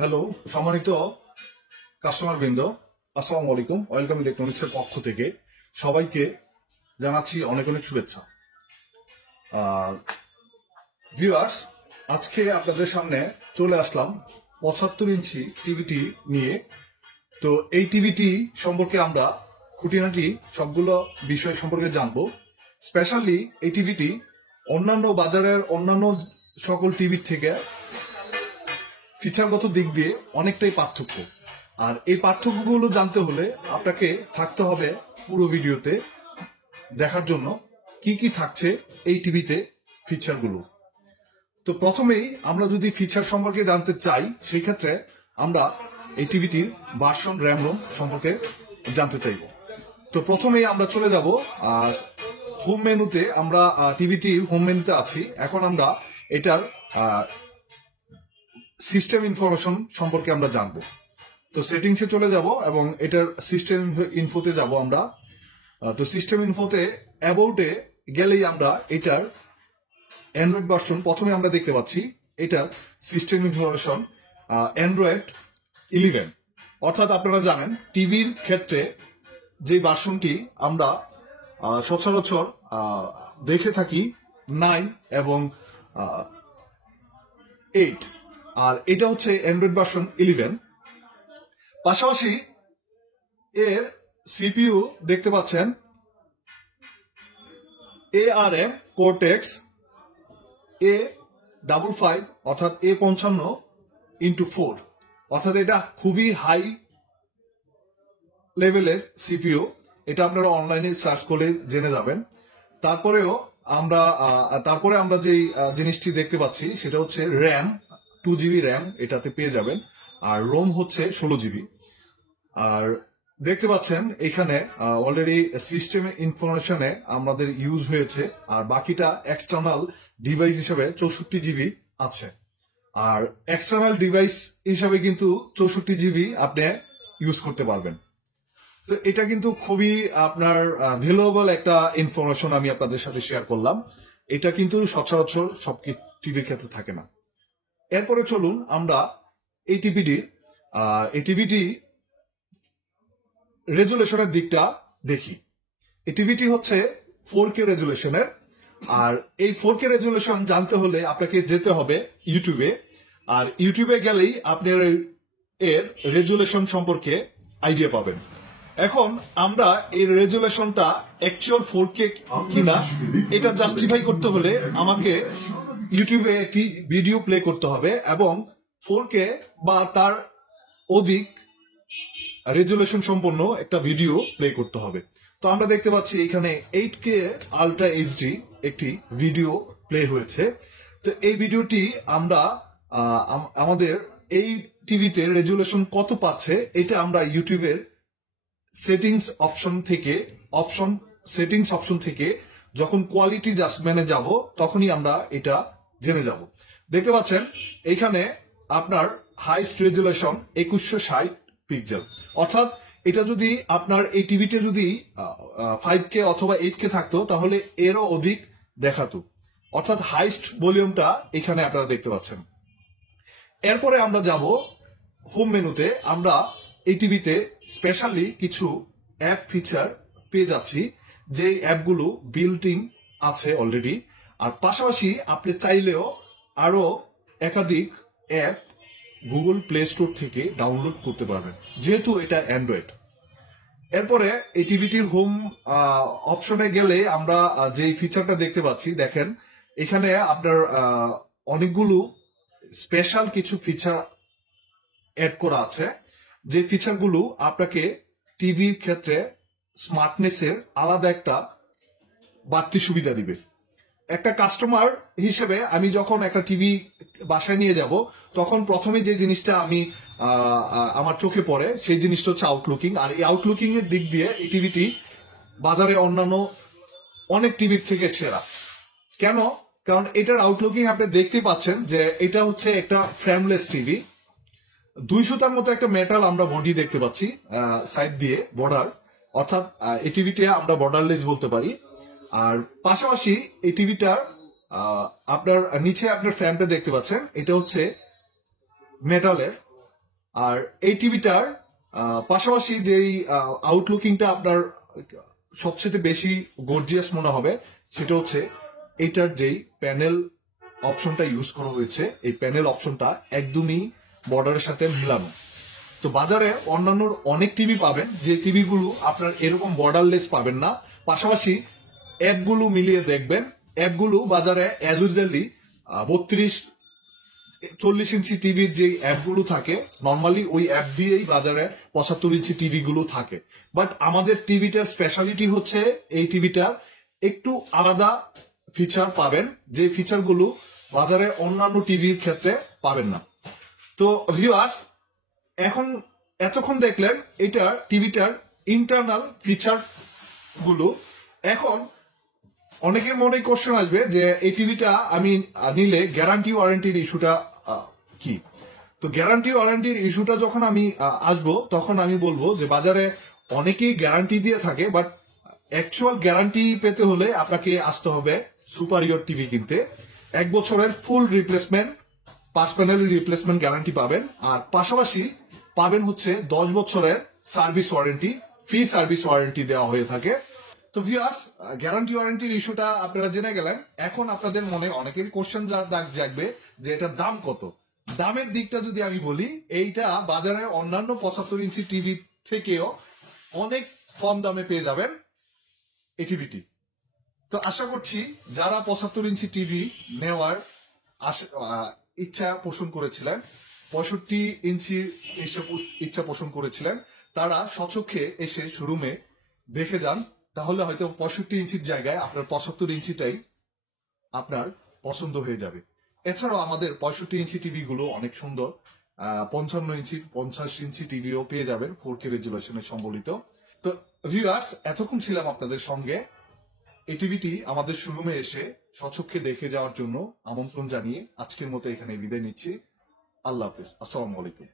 Hello সম্মানিত customer বৃন্দ, আসসালামু আলাইকুম। ওয়েলকাম ইলেকট্রনিক্সের পক্ষ থেকে সবাইকে জানাচ্ছি অনেক অনেক শুভেচ্ছা। ভিউয়ার্স, আজকে আপনাদের সামনে চলে আসলাম 75 ইঞ্চি টিভিটি নিয়ে। তো এই টিভিটি সম্পর্কে আমরা খুঁটিনাটি সবগুলো বিষয় সম্পর্কে জানবো। স্পেশালি এই টিভিটি অন্যান্য বাজারের অন্যান্য সকল টিভির থেকে ফিচারগত দিক দিয়ে অনেকটাই পার্থক্য। আর এই পার্থক্যগুলো জানতে হলে আপনাকে থাকতে হবে পুরো ভিডিওতে দেখার জন্য কি কি থাকছে এই টিভিতে ফিচারগুলো। তো প্রথমেই আমরা যদি ফিচার সম্পর্কে জানতে চাই, সেই ক্ষেত্রে আমরা এই টিভিটির ভার্সন র্যাম রোম সম্পর্কে জানতে চাইব। তো প্রথমেই আমরা চলে যাব হোম মেনুতে। আমরা টিভিটির হোম মেনুতে আছি। এখন আমরা এটার সিস্টেম ইনফরমেশন সম্পর্কে আমরা জানবো। তো সেটিংসে চলে যাব এবং এটার সিস্টেম ইনফোতে যাব আমরা। তো সিস্টেম ইনফোতে অ্যাবাউটে গেলেই আমরা এটার অ্যান্ড্রয়েড ভার্সন প্রথমে আমরা দেখতে পাচ্ছি। এটার সিস্টেম ইনফরমেশন অ্যান্ড্রয়েড 11, অর্থাৎ আপনারা জানেন টিভির ক্ষেত্রে যে ভার্সনটি আমরা সচরাচর দেখে থাকি 9 এবং 8, আর এটা হচ্ছে অ্যান্ড্রয়েড ভার্সন 11। পাশাপাশি এর সিপিইউ দেখতে পাচ্ছেন ARM Cortex A55, অর্থাৎ A55x4, অর্থাৎ এটা খুবই হাই লেভেলের সিপিইউ। এটা আপনারা অনলাইনে সার্চ করে জেনে যাবেন। তারপরে আমরা যে জিনিসটি দেখতে পাচ্ছি সেটা হচ্ছে র্যাম 2GB র্যাম এটাতে পেয়ে যাবেন, আর রোম হচ্ছে 16GB। আর দেখতে পাচ্ছেন এখানে অলরেডি সিস্টেম ইনফরমেশনে আমাদের ইউজ হয়েছে, আর বাকিটা এক্সটার্নাল ডিভাইস হিসেবে 64GB আছে। আর এক্সটার্নাল ডিভাইস হিসাবে কিন্তু 64GB আপনি ইউজ করতে পারবেন। তো এটা কিন্তু খুবই আপনার ভ্যালুয়েবল একটা ইনফরমেশন আমি আপনাদের সাথে শেয়ার করলাম। এটা কিন্তু সচরাচর সব টিভির ক্ষেত্রে থাকে না। এরপরে চলুন আমরা এই টিভিটি রেজুলেশনের দিকটা দেখি। এই টিভিটি হচ্ছে 4K রেজুলেশনের। আর এই 4K রেজুলেশন জানতে হলে আপনাকে যেতে হবে ইউটিউবে। আর ইউটিউবে গেলেই আপনি এর রেজুলেশন সম্পর্কে আইডিয়া পাবেন। এখন আমরা এই রেজুলেশনটা অ্যাকচুয়াল 4K কিনা এটা জাস্টিফাই করতে হলে আমাকে ইউটিউবে একটি ভিডিও প্লে করতে হবে এবং 4K বা তার অধিক রেজুলেশন সম্পন্ন একটা ভিডিও প্লে করতে হবে। তো আমরা দেখতে পাচ্ছি এখানে 8K আলট্রা এইচডি একটি ভিডিও প্লে হয়েছে। তো এই ভিডিওটি আমরা আমাদের এই টিভিতে রেজুলেশন কত পাচ্ছে এটা আমরা ইউটিউবের সেটিংস অপশন থেকে যখন কোয়ালিটি অ্যাডজাস্টমেন্টে যাব তখনই আমরা এটা জেনে যাব। দেখতে পাচ্ছেন এখানে আপনার হাইস্ট রেজুলেশন 2160 পিক্সেল, অর্থাৎ এটা যদি আপনার এই টিভিতে যদি 5K অথবা 8K থাকতো তাহলে এরও অধিক দেখাতো, অর্থাৎ হাইস্ট ভলিউমটা এখানে আপনারা দেখতে পাচ্ছেন। এরপরে আমরা যাব হোম মেনুতে। আমরা এই টিভিতে স্পেশালি কিছু অ্যাপ ফিচার পেয়ে যাচ্ছি, যে অ্যাপগুলো বিল্ট ইন আছে অলরেডি। আর পাশাপাশি আপনি চাইলেও আরো একাধিক অ্যাপ গুগল প্লে স্টোর থেকে ডাউনলোড করতে পারবেন, যেহেতু এটা অ্যান্ড্রয়েড। এরপরে এই টিভিটির হোম অপশনে গেলে আমরা যে ফিচারটা দেখতে পাচ্ছি, দেখেন এখানে আপনার অনেকগুলো স্পেশাল কিছু ফিচার অ্যাড করা আছে, যে ফিচারগুলো আপনাকে টিভির ক্ষেত্রে স্মার্টনেসের আলাদা একটা বাড়তি সুবিধা দিবে। একটা কাস্টমার হিসেবে আমি যখন একটা টিভি বাসায় নিয়ে যাব তখন প্রথমে যে জিনিসটা আমার চোখে পড়ে সেই জিনিসটা হচ্ছে আউটলুকিং। আর এই আউটলুকিং এর দিক দিয়ে এই টিভিটি বাজারে অন্যান্য অনেক টিভির থেকে সেরা। কেন? কারণ এটার আউটলুকিং আপনি দেখতে পাচ্ছেন যে এটা হচ্ছে একটা ফ্রেমলেস টিভি। 200টার মতো একটা মেটাল আমরা বডি দেখতে পাচ্ছি সাইড দিয়ে বর্ডার, অর্থাৎ এই টিভিটা আমরা বর্ডারলেস বলতে পারি। আর পাশাপাশি এই টিভিটার আপনার নিচে আপনার ফ্যানটা দেখতে পাচ্ছেন, এটা হচ্ছে মেটালের। আর এই টিভিটার পাশাপাশি যেই আউটলুকিংটা আপনার সবচেয়ে বেশি গর্জিয়াস মনে হবে সেটা হচ্ছে এটার যেই প্যানেল অপশনটা ইউজ করা হয়েছে, এই প্যানেল অপশনটা একদমই বর্ডারের সাথে মিলানো। তো বাজারে অন্যান্য অনেক টিভি পাবেন যে টিভিগুলো আপনার এরকম বর্ডারলেস পাবেন না। পাশাপাশি অ্যাপগুলো মিলিয়ে দেখবেন, অ্যাপগুলো বাজারে অ্যাজ ইউজুয়ালি 32-40 ইঞ্চি টিভির যে অ্যাপগুলো থাকে নর্মালি ওই অ্যাপ দিয়েই বাজারে 75 ইঞ্চি টিভি গুলো থাকে। বাট আমাদের টিভিটার স্পেশালিটি হচ্ছে এই টিভিটার একটু আলাদা ফিচার পাবেন, যে ফিচারগুলো বাজারে অন্যান্য টিভির ক্ষেত্রে পাবেন না। তো ভিউয়ার্স, এখন এতক্ষণ দেখলেন এটা টিভিটার ইন্টারনাল ফিচার গুলো। এখন অনেকের মনে কোশ্চেন আসবে যে এই টিভিটা আমি নিলে গ্যারান্টি ওয়ারেন্টির ইস্যুটা কি। তো গ্যারান্টি ওয়ারেন্টির ইস্যুটা যখন আমি আসবো তখন আমি বলবো যে বাজারে অনেকেই গ্যারান্টি দিয়ে থাকে, বাট অ্যাকচুয়াল গ্যারান্টি পেতে হলে আপনাকে আসতে হবে সুপারিয়র টিভি কিনতে। 1 বছরের ফুল রিপ্লেসমেন্ট, 5 প্যানেলের রিপ্লেসমেন্ট গ্যারান্টি পাবেন। আর পাশাপাশি পাবেন হচ্ছে 10 বছরের service warranty, free service warranty দেওয়া হয়ে থাকে। তো ভিউয়ার্স, গ্যারান্টি ওয়ারেন্টির ইস্যুটা আপনারা জেনে গেলেন। এখন আপনাদের মনে অনেকের কোশ্চেন জাগবে যে এটার দাম কত। দামের দিকটা যদি আমি বলি, এইটা বাজারে অন্যান্য 75 ইঞ্চি টিভি থেকেও অনেক কম দামে পেয়ে যাবেন এই টিভিটি। তো আশা করছি যারা 75 ইঞ্চি টিভি নেওয়ার ইচ্ছা পোষণ করেছিলেন, 65 ইঞ্চি ইচ্ছা পোষণ করেছিলেন, তারা স্বচক্ষে এসে শোরুমে দেখে যান। তাহলে হয়তো 65 ইঞ্চির জায়গায় আপনার 75 ইঞ্চিটাই আপনার পছন্দ হয়ে যাবে। এছাড়াও আমাদের 65 ইঞ্চি টিভি গুলো অনেক সুন্দর, 55 ইঞ্চি 50 ইঞ্চি টিভিও পেয়ে যাবেন 4K রেজুলেশনের সম্বলিত। তো ভিউয়ার্স, এতক্ষণ ছিলাম আপনাদের সঙ্গে। এই টিভিটি আমাদের শোরুমে এসে স্বচক্ষে দেখে যাওয়ার জন্য আমন্ত্রণ জানিয়ে আজকের মতো এখানে বিদায় নিচ্ছি। আল্লাহ হাফেজ, আসসালামু আলাইকুম।